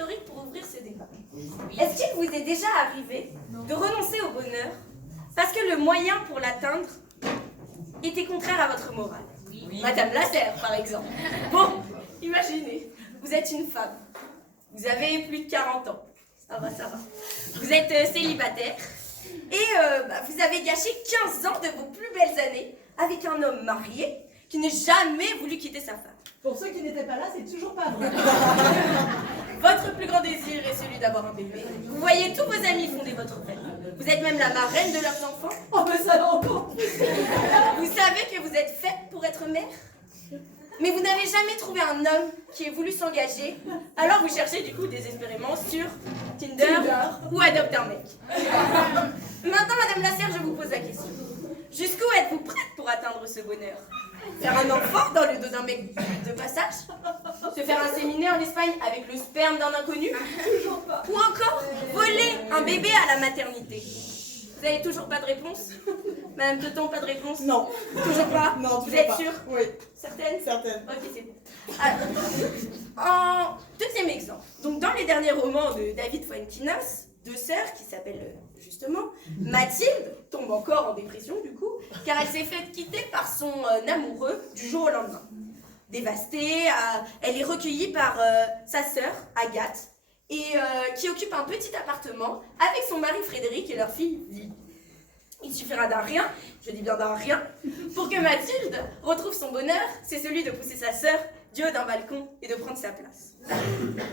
rhétorique pour ouvrir ce débat. Est-ce qu'il vous est déjà arrivé de renoncer au bonheur parce que le moyen pour l'atteindre était contraire à votre morale? Madame Lasserre, par exemple. Bon, imaginez, vous êtes une femme, vous avez plus de 40 ans, ça va. Vous êtes célibataire et vous avez gâché 15 ans de vos plus belles années avec un homme marié qui n'a jamais voulu quitter sa femme. Pour ceux qui n'étaient pas là, c'est toujours pas vrai. Votre plus grand désir est celui d'avoir un bébé. Vous voyez tous vos amis fonder votre fête. Vous êtes même la marraine de leurs enfants. Oh, mais ça va encore. Vous savez que vous êtes faite pour être mère. Mais vous n'avez jamais trouvé un homme qui ait voulu s'engager. Alors vous cherchez du coup désespérément sur Tinder ou Adopte un mec. Maintenant, Madame Lasserre, je vous pose la question. Jusqu'où êtes-vous prête pour atteindre ce bonheur? Faire un enfant dans le dos d'un mec de passage? Se faire inséminer en Espagne avec le sperme d'un inconnu? Ou encore voler un bébé à la maternité? Vous n'avez toujours pas de réponse? Madame Teton, pas de réponse? Non. Toujours pas? Non, Vous êtes sûre? Oui. Certaine? Certaine. Ok, c'est bon. Alors, en deuxième exemple, donc dans les derniers romans de David Fuenquinos, deux sœurs qui s'appellent justement Mathilde tombe encore en dépression du coup, car elle s'est faite quitter par son amoureux du jour au lendemain. Dévastée, elle est recueillie par sa sœur Agathe, et qui occupe un petit appartement avec son mari Frédéric et leur fille Lily. Il suffira d'un rien, je dis bien d'un rien, pour que Mathilde retrouve son bonheur, c'est celui de pousser sa sœur du haut d'un balcon et de prendre sa place.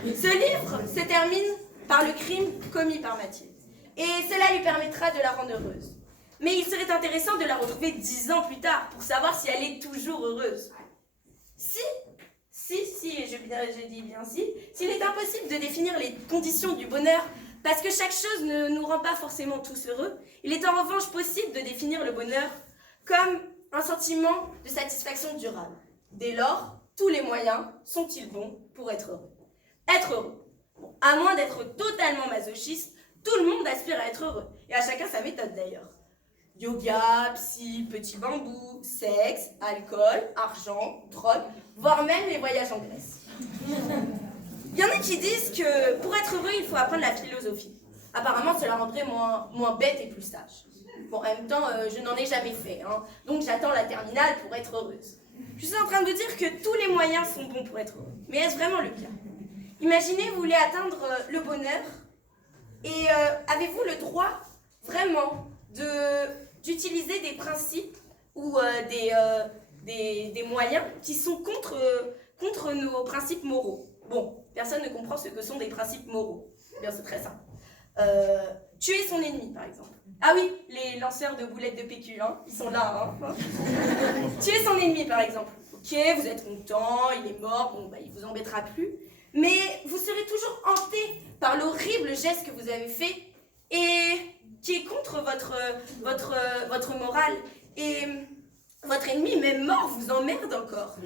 Ce livre se termine par le crime commis par Mathilde, et cela lui permettra de la rendre heureuse. Mais il serait intéressant de la retrouver 10 ans plus tard pour savoir si elle est toujours heureuse. Je dis bien s'il est impossible de définir les conditions du bonheur parce que chaque chose ne nous rend pas forcément tous heureux, il est en revanche possible de définir le bonheur comme un sentiment de satisfaction durable. Dès lors, tous les moyens sont-ils bons pour être heureux? Être heureux. Bon, à moins d'être totalement masochiste, tout le monde aspire à être heureux. Et à chacun sa méthode d'ailleurs. Yoga, psy, petit bambou, sexe, alcool, argent, drogue, voire même les voyages en Grèce. Il y en a qui disent que pour être heureux, il faut apprendre la philosophie. Apparemment, cela rendrait moins bête et plus sage. Bon, en même temps, je n'en ai jamais fait, hein, donc j'attends la terminale pour être heureuse. Je suis en train de vous dire que tous les moyens sont bons pour être heureux. Mais est-ce vraiment le cas? Imaginez, vous voulez atteindre le bonheur, et avez-vous le droit, vraiment, d'utiliser des principes ou des moyens qui sont contre nos principes moraux? Bon, personne ne comprend ce que sont des principes moraux. Bien, c'est très simple. Tuer son ennemi, par exemple. Ah oui, les lanceurs de boulettes de PQ, hein, ils sont là. Hein. Tuer son ennemi, par exemple. Ok, vous êtes content, il est mort, bon, bah, il vous embêtera plus. Mais vous serez toujours hanté par l'horrible geste que vous avez fait et qui est contre votre morale. Et votre ennemi, même mort, vous emmerde encore.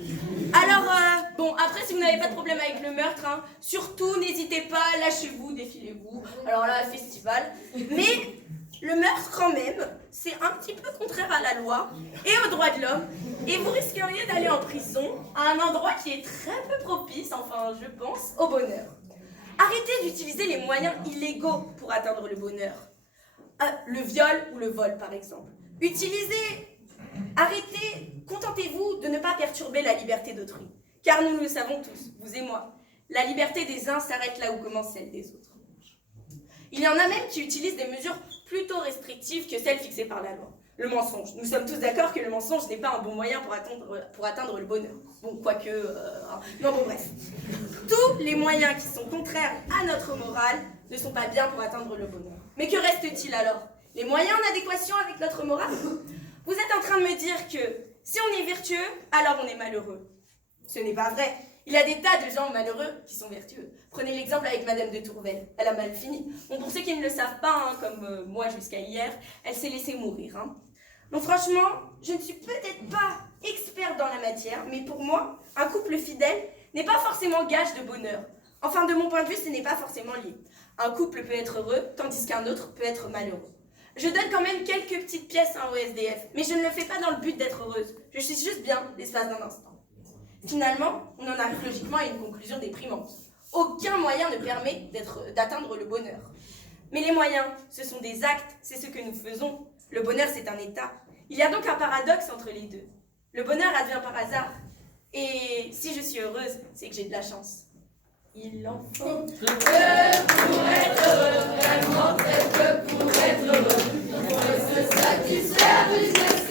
Alors, bon, après, si vous n'avez pas de problème avec le meurtre, hein, surtout, n'hésitez pas, lâchez-vous, défilez-vous. Alors là, festival. Mais le meurtre, quand même, c'est un petit peu contraire à la loi et aux droits de l'homme. Et vous risqueriez d'aller en prison à un endroit qui est très peu propice, enfin, je pense, au bonheur. Arrêtez d'utiliser les moyens illégaux pour atteindre le bonheur. Le viol ou le vol, par exemple. Arrêtez, contentez-vous de ne pas perturber la liberté d'autrui. Car nous le savons tous, vous et moi, la liberté des uns s'arrête là où commence celle des autres. Il y en a même qui utilisent des mesures plutôt restrictives que celles fixées par la loi. Le mensonge. Nous sommes tous d'accord que le mensonge n'est pas un bon moyen pour atteindre le bonheur. Bon, quoique... Non, bon, bref. Tous les moyens qui sont contraires à notre morale ne sont pas bien pour atteindre le bonheur. Mais que reste-t-il alors? Les moyens en adéquation avec notre morale? Vous êtes en train de me dire que si on est vertueux, alors on est malheureux. Ce n'est pas vrai. Il y a des tas de gens malheureux qui sont vertueux. Prenez l'exemple avec Madame de Tourvel. Elle a mal fini. Bon, pour ceux qui ne le savent pas, hein, comme moi jusqu'à hier, elle s'est laissée mourir. Hein. Donc franchement, je ne suis peut-être pas experte dans la matière, mais pour moi, un couple fidèle n'est pas forcément gage de bonheur. Enfin, de mon point de vue, ce n'est pas forcément lié. Un couple peut être heureux, tandis qu'un autre peut être malheureux. Je donne quand même quelques petites pièces au SDF, mais je ne le fais pas dans le but d'être heureuse. Je suis juste bien l'espace d'un instant. Finalement, on en arrive logiquement à une conclusion déprimante. Aucun moyen ne permet d'atteindre le bonheur. Mais les moyens, ce sont des actes, c'est ce que nous faisons. Le bonheur, c'est un état. Il y a donc un paradoxe entre les deux. Le bonheur advient par hasard. Et si je suis heureuse, c'est que j'ai de la chance. Il en faut Que pour être heureux, vraiment très peu pour être heureux. Il faut se satisfaire du